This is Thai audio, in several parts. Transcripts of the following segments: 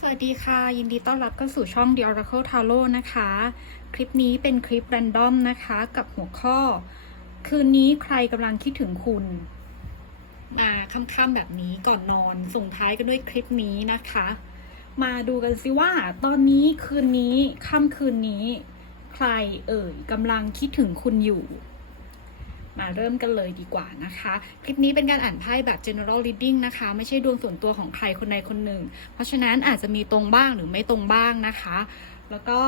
สวัสดีค่ะ ยินดีต้อนรับเข้าสู่ช่อง The Oracle Tarot นะคะ คลิปนี้เป็นคลิป r รนดอมนะคะ กับหัวข้อ คืนนี้ใครกำลังคิดถึงคุณ มาค่ำๆแบบนี้ก่อนนอน ส่งท้ายกันด้วยคลิปนี้นะคะ มาดูกันสิว่า ตอนนี้คืนนี้ค่ำคืนนี้ ใครเอ่ยกำลังคิดถึงคุณอยู่ มาเริ่มกันเลยดีกว่านะคะ คลิปนี้เป็นการอ่านไพ่แบบ general reading นะคะ ไม่ใช่ดวงส่วนตัวของใครคนใดคนหนึ่ง เพราะฉะนั้นอาจจะมีตรงบ้างหรือไม่ตรงบ้างนะคะ แล้วก็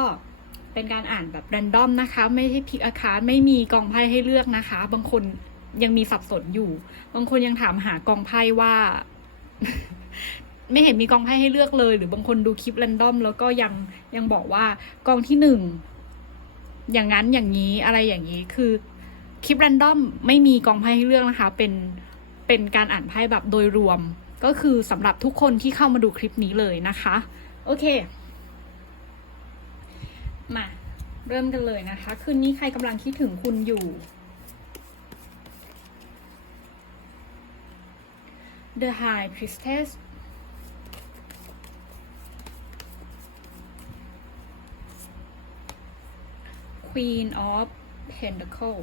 เป็นการอ่านแบบ random นะคะ ไม่ใช่พิกอาคารไม่มีกองไพ่ให้เลือกนะคะ บางคนยังมีสับสนอยู่ บางคนยังถามหากองไพ่ว่า ไม่เห็นมีกองไพ่ให้เลือกเลย หรือบางคนดูคลิป random แล้วก็ยังยังบอกว่ากองที่หนึ่งอย่างนั้นอย่างนี้อะไรอย่างนี้คือ คลิป r รนดอมไม่มีกองไพ่ให้เลือกนะคะ เป็นเป็นการอ่านไพ่แบบโดยรวม ก็คือสำหรับทุกคนที่เข้ามาดูคลิปนี้เลยนะคะ โอเค มาเริ่มกันเลยนะคะ คืนนี้ใครกำลังคิดถึงคุณอยู่ The High Priestess Queen of Pentacle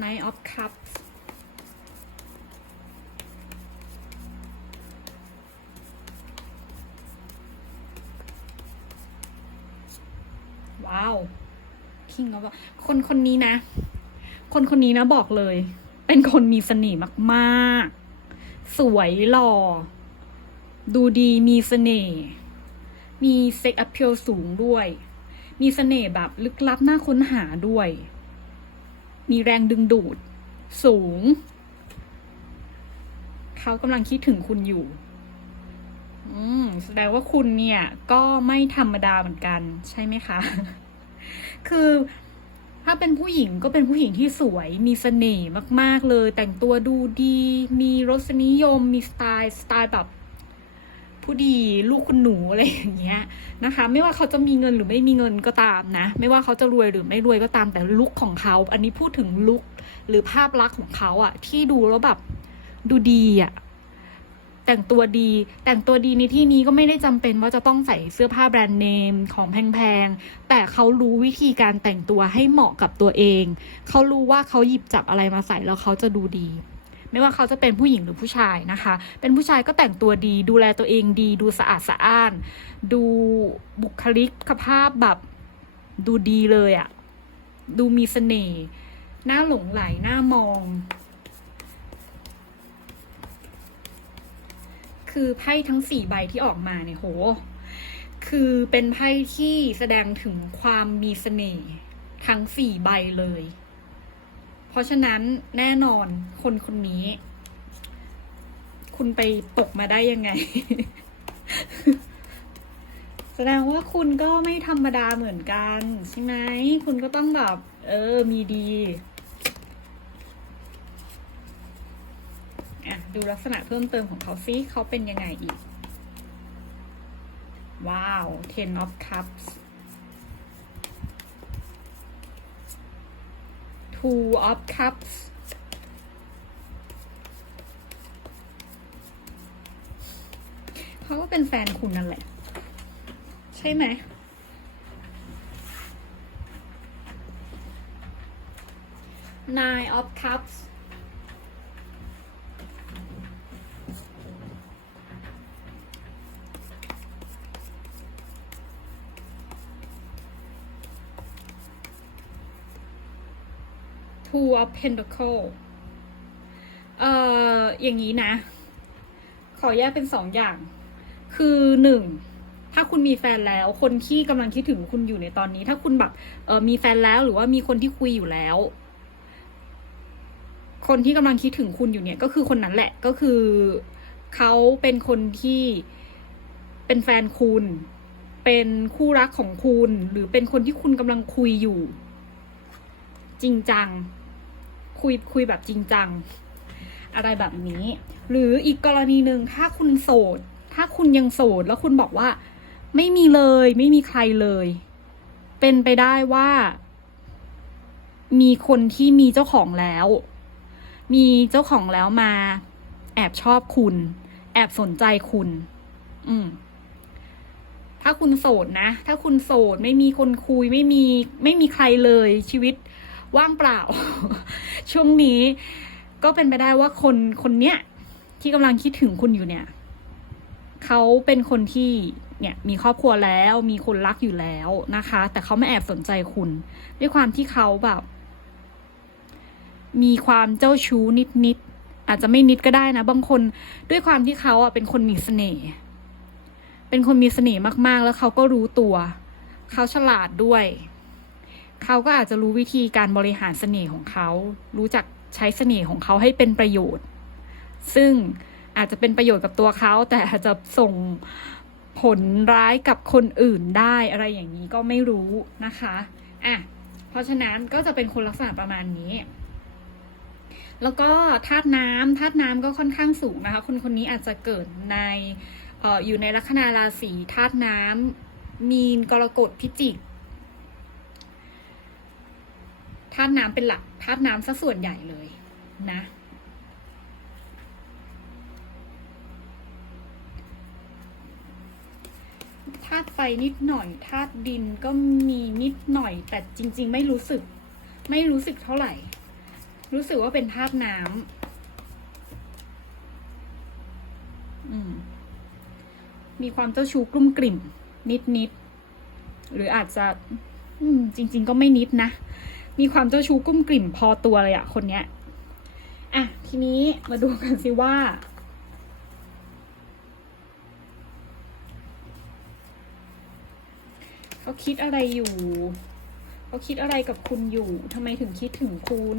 Knight of Cups ว้าว คิงแล้วคนคนนี้นะ คนคนนี้นะบอกเลย เป็นคนมีเสน่ห์มาก ๆ สวยหล่อ ดูดีมีเสน่ห์ มีเซ็กอัพเพลสูงด้วย มีเสน่ห์แบบลึกลับน่าค้นหาด้วย มีแรงดึงดูด สูง เขากำลังคิดถึงคุณอยู่อืมแสดงว่าคุณเนี่ยก็ไม่ธรรมดาเหมือนกัน ใช่ไหมคะ คือถ้าเป็นผู้หญิงก็เป็นผู้หญิงที่สวยมีเสน่ห์มาก ๆ เลย แต่งตัวดูดี มีรสนิยม มีสไตล์ สไตล์แบบ ผู้ดีลูกคุณหนูอะไรอย่างเงี้ยนะคะ ไม่ว่าเขาจะมีเงินหรือไม่มีเงินก็ตามนะ ไม่ว่าเขาจะรวยหรือไม่รวยก็ตามแต่ลุคของเขา อันนี้พูดถึงลุคหรือภาพลักษณ์ของเขาอะที่ดูแล้วแบบดูดีอะแต่งตัวดีแต่งตัวดีในที่นี้ก็ไม่ได้จำเป็นว่าจะต้องใส่เสื้อผ้าแบรนด์เนมของแพงๆ แต่เขารู้วิธีการแต่งตัวให้เหมาะกับตัวเอง เขารู้ว่าเขาหยิบจับอะไรมาใส่แล้วเขาจะดูดี ไม่ว่าเขาจะเป็นผู้หญิงหรือผู้ชายนะคะ เป็นผู้ชายก็แต่งตัวดี ดูแลตัวเองดี ดูสะอาดสะอ้าน ดูบุคลิกภาพแบบดูดีเลยอะดูมีเสน่ห์หน่าหลงไหลหน่ามอง คือไพ่ทั้งสี่ใบที่ออกมาเนี่ยโห คือเป็นไพ่ที่แสดงถึงความมีเสน่ห์ทั้งสี่ใบเลย เพราะฉะนั้นแน่นอนคนคนนี้ คุณไปตกมาได้ยังไง แสดงว่าคุณก็ไม่ธรรมดาเหมือนกัน ใช่ไหมคุณก็ต้องแบบ เออ มีดีอะดูลักษณะเพิ่มเติมของเขาซิเขาเป็นยังไงอีก ว้าว ten of cups two of cups เขาก็เป็นแฟนคุณนั่นแหละ ใช่ไหม nine of cups two of pentacle เอ่ออย่างนี้นะ ขอแยกเป็นสองอย่าง คือหนึ่งถ้าคุณมีแฟนแล้วคนที่กำลังคิดถึงคุณอยู่ในตอนนี้ ถ้าคุณแบบเออมีแฟนแล้วหรือว่ามีคนที่คุยอยู่แล้ว คนที่กำลังคิดถึงคุณอยู่เนี่ย ก็คือคนนั้นแหละก็คือเขาเป็นคนที่เป็นแฟนคุณ เป็นคู่รักของคุณ หรือเป็นคนที่คุณกำลังคุยอยู่ จริงจัง คุยคุยแบบจริงจัง อะไรแบบนี้ หรืออีกกรณีหนึ่งถ้าคุณโสด ถ้าคุณยังโสดแล้วคุณบอกว่า ไม่มีเลย ไม่มีใครเลย เป็นไปได้ว่า มีคนที่มีเจ้าของแล้ว มีเจ้าของแล้วมา แอบชอบคุณ แอบสนใจคุณ อืมถ้าคุณโสดนะ ถ้าคุณโสดไม่มีคนคุยไม่มีไม่มีใครเลยชีวิต ว่างเปล่า ช่วงนี้ก็เป็นไปได้ว่าคนคนเนี้ยที่กำลังคิดถึงคุณอยู่เนี่ยเขาเป็นคนที่เนี่ยมีครอบครัวแล้วมีคนรักอยู่แล้วนะคะ แต่เขาไม่แอบสนใจคุณ ด้วยความที่เขาแบบ มีความเจ้าชู้นิดนิดๆอาจจะไม่นิดก็ได้นะบางคนด้วยความที่เขาอะเป็นคนมีเสน่ห์เป็นคนมีเสน่ห์มากๆ แล้วเขาก็รู้ตัว เขาฉลาดด้วย เขาก็อาจจะรู้วิธีการบริหารเสน่ห์ของเขา รู้จักใช้เสน่ห์ของเขาให้เป็นประโยชน์ ซึ่งอาจจะเป็นประโยชน์กับตัวเขา แต่อาจจะส่งผลร้ายกับคนอื่นได้อะไรอย่างนี้ก็ไม่รู้นะคะอะเพราะฉะนั้นก็จะเป็นคนลักษณะประมาณนี้ แล้วก็ธาตุน้ำธาตุน้ำก็ค่อนข้างสูงนะคะ คนคนนี้อาจจะเกิดในอออยู่ในลัคนาราศีธาตุน้ำมีนกรกฎพิจิก ธาตุน้ำเป็นหลักธาตุน้ำซะส่วนใหญ่เลยนะ ธาตุไฟนิดหน่อย ธาตุดินก็มีนิดหน่อย แต่จริง ๆ ไม่รู้สึก ไม่รู้สึกเท่าไหร่ รู้สึกว่าเป็นธาตุน้ำอืมมีความเจ้าชู้กลุ่มกลิ่มนิดนิดๆหรืออาจจะอืมจริง ๆ ก็ไม่นิดนะ มีความเจ้าชู้กลุ่มกลิ่มพอตัวเลยอะคนเนี้ยอะทีนี้มาดูกันสิว่า เขาคิดอะไรอยู่เขาคิดอะไรกับคุณอยู่ทำไมถึงคิดถึงคุณ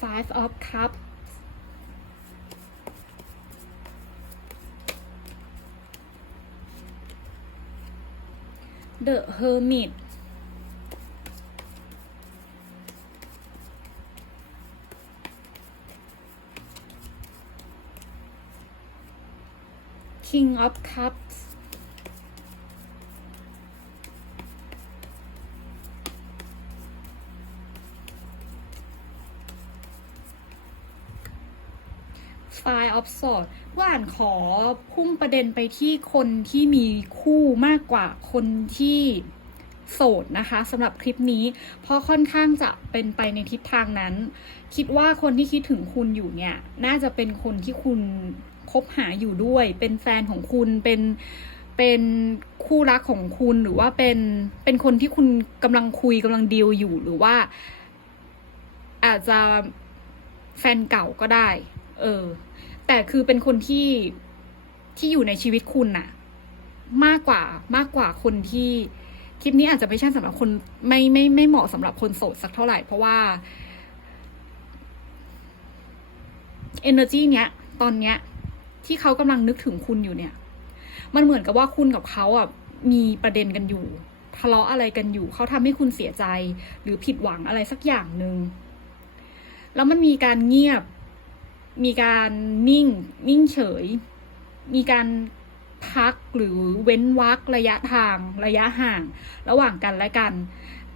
Five of Cups The Hermit King of Cups Five of Swords ว่าอ่านขอพุ่งประเด็นไปที่คนที่มีคู่มากกว่าคนที่โสดนะคะสำหรับคลิปนี้ เพราะค่อนข้างจะเป็นไปในทิศทางนั้น คิดว่าคนที่คิดถึงคุณอยู่เนี่ย น่าจะเป็นคนที่คุณคบหาอยู่ด้วย เป็นแฟนของคุณเป็นเป็นคู่รักของคุณหรือว่าเป็นเป็นคนที่คุณกำลังคุยกำลังดีลอยู่หรือว่า อาจจะแฟนเก่าก็ได้ เออ แต่คือเป็นคนที่ที่อยู่ในชีวิตคุณน่ะ มากกว่ามากกว่าคนที่คลิปนี้อาจจะไม่ใช่สำหรับคนไม่ไม่ไม่เหมาะสำหรับคนโสดสักเท่าไหร่ เพราะว่า energy เนี้ย ตอนเนี้ย ที่เขากำลังนึกถึงคุณอยู่เนี่ย มันเหมือนกับว่าคุณกับเขาอะมีประเด็นกันอยู่ทะเลาะอะไรกันอยู่ เขาทำให้คุณเสียใจ หรือผิดหวังอะไรสักอย่างหนึ่งแล้วมันมีการเงียบ มีการนิ่ง นิ่งเฉย มีการพักหรือเว้นวักระยะทางระยะห่าง ระหว่างกันและกัน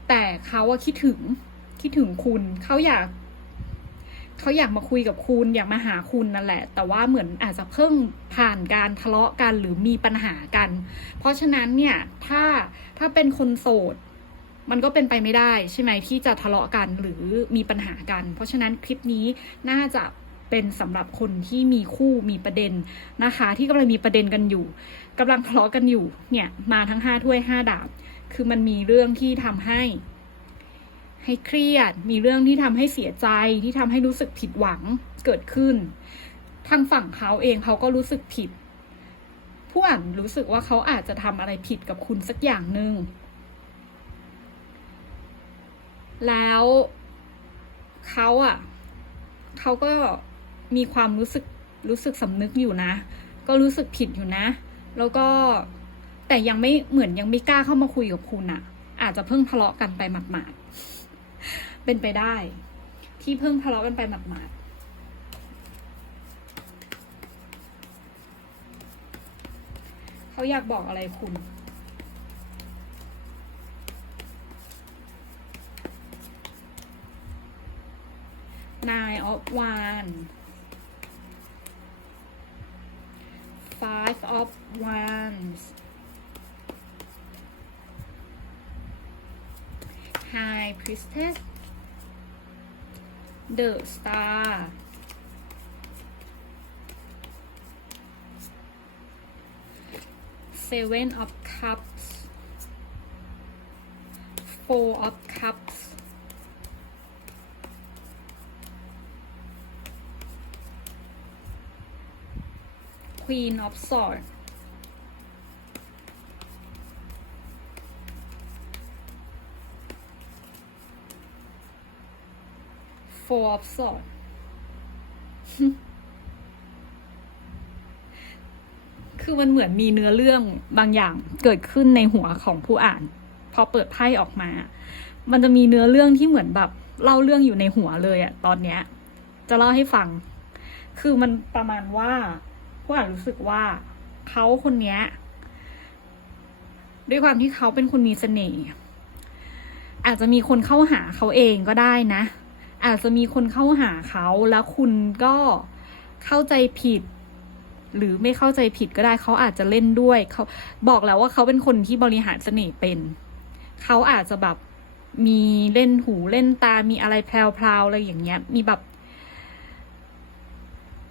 แต่เขาอะคิดถึงคิดถึงคุณเขาอยากเขาอยากมาคุยกับคุณอยากมาหาคุณนั่นแหละ แต่ว่าเหมือนอาจจะเพิ่งผ่านการทะเลาะกันหรือมีปัญหากัน เพราะฉะนั้นเนี่ยถ้าถ้าเป็นคนโสด มันก็เป็นไปไม่ได้ใช่ไหมที่จะทะเลาะกันหรือมีปัญหากัน เพราะฉะนั้นคลิปนี้น่าจะ เป็นสำหรับคนที่มีคู่มีประเด็นนะคะ ที่กำลังมีประเด็นกันอยู่กำลังทะเลาะกันอยู่เนี่ยมาทั้งห้าถ้วยห้าดาบ คือมันมีเรื่องที่ทำให้ ให้เครียด มีเรื่องที่ทำให้เสียใจที่ทำให้รู้สึกผิดหวังเกิดขึ้น ทางฝั่งเขาเองเขาก็รู้สึกผิด ผู้อ่านรู้สึกว่าเขาอาจจะทำอะไรผิดกับคุณสักอย่างหนึ่งแล้วเขาอะเขาก็ มีความรู้สึกรู้สึกสำนึกอยู่นะ ก็รู้สึกผิดอยู่นะ แล้วก็แต่ยังไม่เหมือนยังไม่กล้าเข้ามาคุยกับคุณอะอาจจะเพิ่งทะเลาะกันไปหมาดๆเป็นไปได้ ที่เพิ่งทะเลาะกันไปหมาดๆเขาอยากบอกอะไรคุณ Nine of Wands Five of Wands. High Priestess. The Star. Seven of Cups. Four of Queen of Swords Four of Sword คือมันเหมือนมีเนื้อเรื่องบางอย่างเกิดขึ้นในหัวของผู้อ่าน พอเปิดไพ่ออกมา มันจะมีเนื้อเรื่องที่เหมือนแบบเล่าเรื่องอยู่ในหัวเลยอะตอนเนี้ย จะเล่าให้ฟัง คือมันประมาณว่า ผู้อ่านรู้สึกว่าเขาคนเนี้ย ด้วยความที่เขาเป็นคนมีเสน่ห์อาจจะมีคนเข้าหาเขาเองก็ได้นะ อาจจะมีคนเข้าหาเขาแล้วคุณก็เข้าใจผิด หรือไม่เข้าใจผิดก็ได้เขาอาจจะเล่นด้วยเขาบอกแล้วว่าเขาเป็นคนที่บริหารเสน่ห์เป็น เขาอาจจะแบบมีเล่นหูเล่นตามีอะไรแพรวๆอะไรอย่างเงี้ย มีแบบ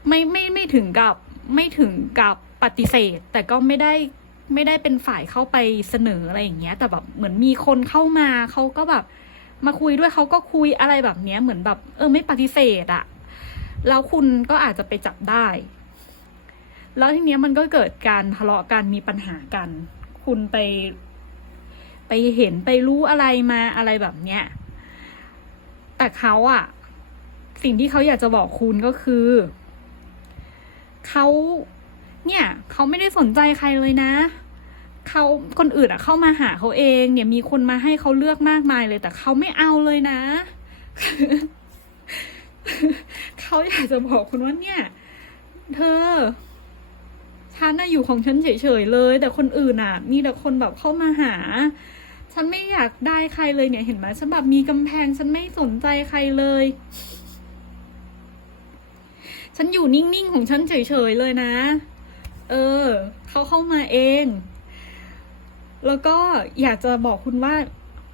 ไม่ไม่ไม่ถึงกับ ไม่ถึงกับปฏิเสธ แต่ก็ไม่ได้ไม่ได้เป็นฝ่ายเข้าไปเสนออะไรอย่างเงี้ย แต่แบบเหมือนมีคนเข้ามาเขาก็แบบมาคุยด้วยเขาก็คุยอะไรแบบเนี้ยเหมือนแบบ เออไม่ปฏิเสธอะแล้วคุณก็อาจจะไปจับได้ แล้วทีเนี้ยมันก็เกิดการทะเลาะกันมีปัญหากัน คุณไป ไปเห็นไปรู้อะไรมาอะไรแบบเนี้ยแต่เขาอะสิ่งที่เขาอยากจะบอกคุณก็คือ เขาเนี่ยเขาไม่ได้สนใจใครเลยนะเขาคนอื่นอะเข้ามาหาเขาเองเนี่ยมีคนมาให้เขาเลือกมากมายเลย แต่เขาไม่เอาเลยนะเขาอยากจะบอกคุณว่าเนี่ย เธอฉันน่ะอยู่ของฉันเฉยๆเลย แต่คนอื่นอะ มีแต่คนแบบเข้ามาหา ฉันไม่อยากได้ใครเลยเนี่ยเห็นไหมฉันแบบมีกำแพงฉันไม่สนใจใครเลย ฉันอยู่นิ่งๆของฉันเฉยๆเลยนะ เออ เขาเข้ามาเอง แล้วก็อยากจะบอกคุณว่า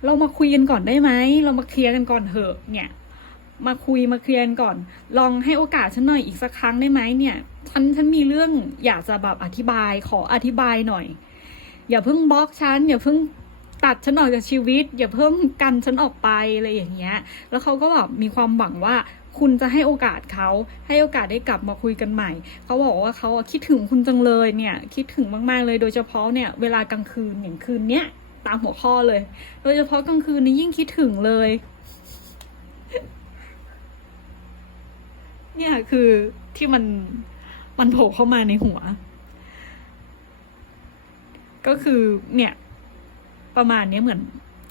เรามาคุยกันก่อนได้ไหม เรามาเคลียร์กันก่อนเถอะ เนี่ย มาคุยมาเคลียร์กันก่อน ลองให้โอกาสฉันหน่อยอีกสักครั้งได้ไหมเนี่ย ฉันฉันมีเรื่องอยากจะแบบอธิบายขออธิบายหน่อย อย่าเพิ่งบล็อกฉันอย่าเพิ่งตัดฉันออกจากชีวิต อย่าเพิ่งกันฉันออกไปอะไรอย่างเงี้ย แล้วเขาก็แบบมีความหวังว่า คุณจะให้โอกาสเขาให้โอกาสได้กลับมาคุยกันใหม่ เขาบอกว่าเขาคิดถึงคุณจังเลยเนี่ย คิดถึงมากๆเลยโดยเฉพาะเนี่ยเวลากลางคืนอย่างคืนเนี้ยตามหัวข้อเลย โดยเฉพาะกลางคืนนี่ยิ่งคิดถึงเลย เนี่ยคือที่มันมันโผล่เข้ามาในหัว ก็คือเนี่ย ประมาณนี้เหมือน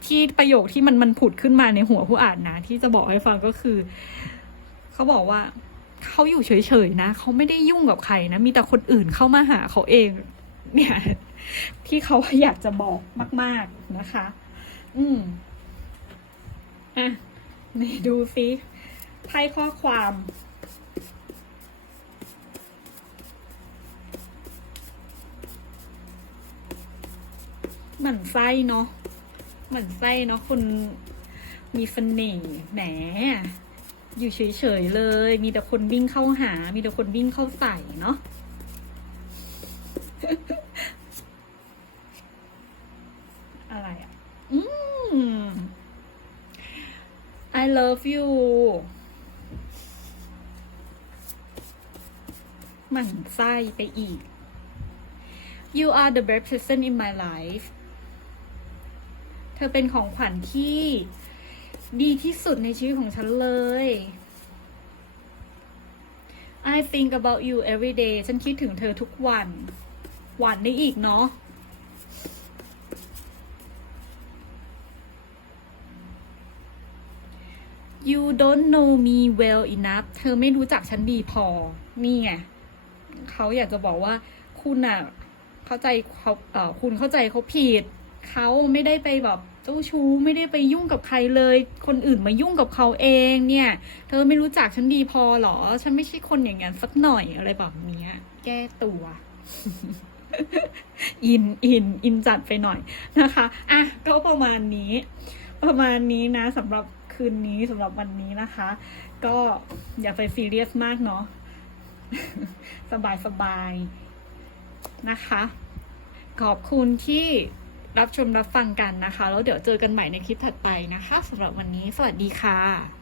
ที่ประโยคที่มันมันผุดขึ้นมาในหัวผู้อ่านนะ ที่จะบอกให้ฟังก็คือ เขาบอกว่าเขาอยู่เฉยๆนะเขาไม่ได้ยุ่งกับใครนะ มีแต่คนอื่นเข้ามาหาเขาเอง เนี่ย ที่เขาอยากจะบอกมาก ๆนะคะ อืมอะนี่ดูซิไพ่ข้อความหมั่นไส้เนาะหมั่นไส้เนาะคุณมีเสน่ห์แหม อยู่เฉยๆเลย มีแต่คนวิ่งเข้าหา มีแต่คนวิ่งเข้าใส่เนาะอะไรอะ อืม I love you หมั่นไส้ไปอีก You are the best person in my life เธอเป็นของขวัญที่ ดีที่สุดในชีวิตของฉันเลย I think about you every day ฉันคิดถึงเธอทุกวัน หวานได้อีกเนาะ You don't know me well enough เธอไม่รู้จักฉันดีพอ นี่ไงเขาอยากจะบอกว่าคุณอะเข้าใจเขาเอ่อคุณเข้าใจเขาผิด เขาไม่ได้ไปแบบ จ้าชู้ไม่ได้ไปยุ่งกับใครเลย คนอื่นมายุ่งกับเขาเองเนี่ย เธอไม่รู้จักฉันดีพอหรอ ฉันไม่ใช่คนอย่างนั้นสักหน่อยอะไรแบบเนี้ยแก้ตัว อินอินอินจัดไปหน่อยนะคะอะก็ประมาณนี้ ประมาณนี้นะสำหรับคืนนี้สำหรับวันนี้นะคะ ก็อย่าไปซีเรียสมากเนาะสบายสบายๆนะคะ ขอบคุณที่ รับชมรับฟังกันนะคะ แล้วเดี๋ยวเจอกันใหม่ในคลิปถัดไปนะคะสำหรับวันนี้ สวัสดีค่ะ